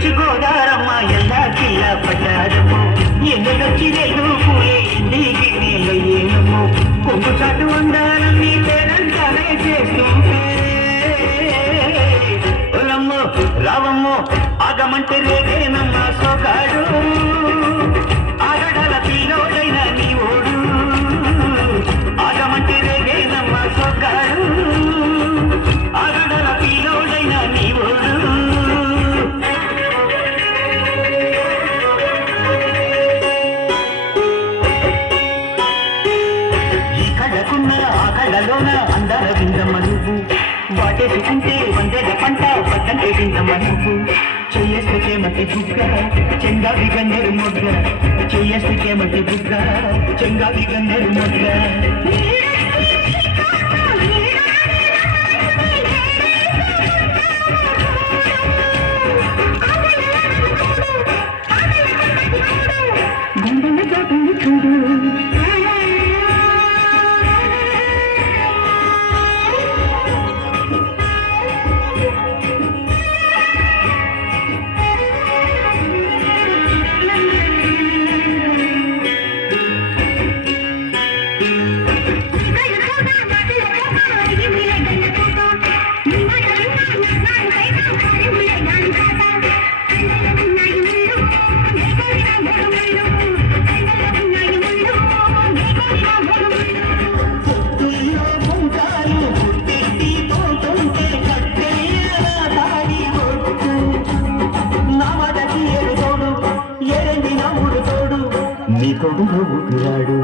ఎదురొచ్చి గోదారమ్మ ఎలా కిల్లా పడ్డారమ్మో ఎండలొచ్చి వెళ్ళు పూలే ఇంటికి నీళ్ళయ్యేనమ్మో కొంగు చాటు ఉండాలని పేరంటానే చేస్తుంటే ఒలమ్మో రావమ్మో ఆగమంటే రేగేనమ్మ సోగాడు ఆగడాల పిల్లోడైన నీ ఓడు ఆగమంటే రేగేనమ్మ సోగాడు ఆగడాల పిల్లోడైన నీ ఓడు కళ్ళలోన అందాల విందమ్మ నువ్వు వాటేసుకుంటే వందేల పంట పట్టంటే విందమ్మ నువ్వు చెయ్యేస్తే చేమతి బుగ్గ చెంగావి గన్నెరు మొగ్గ చెయ్యేస్తే చేమతి బుగ్గ చెంగావి గన్నెరు మొగ్గ నీ కొడుకు ఊపిరాడు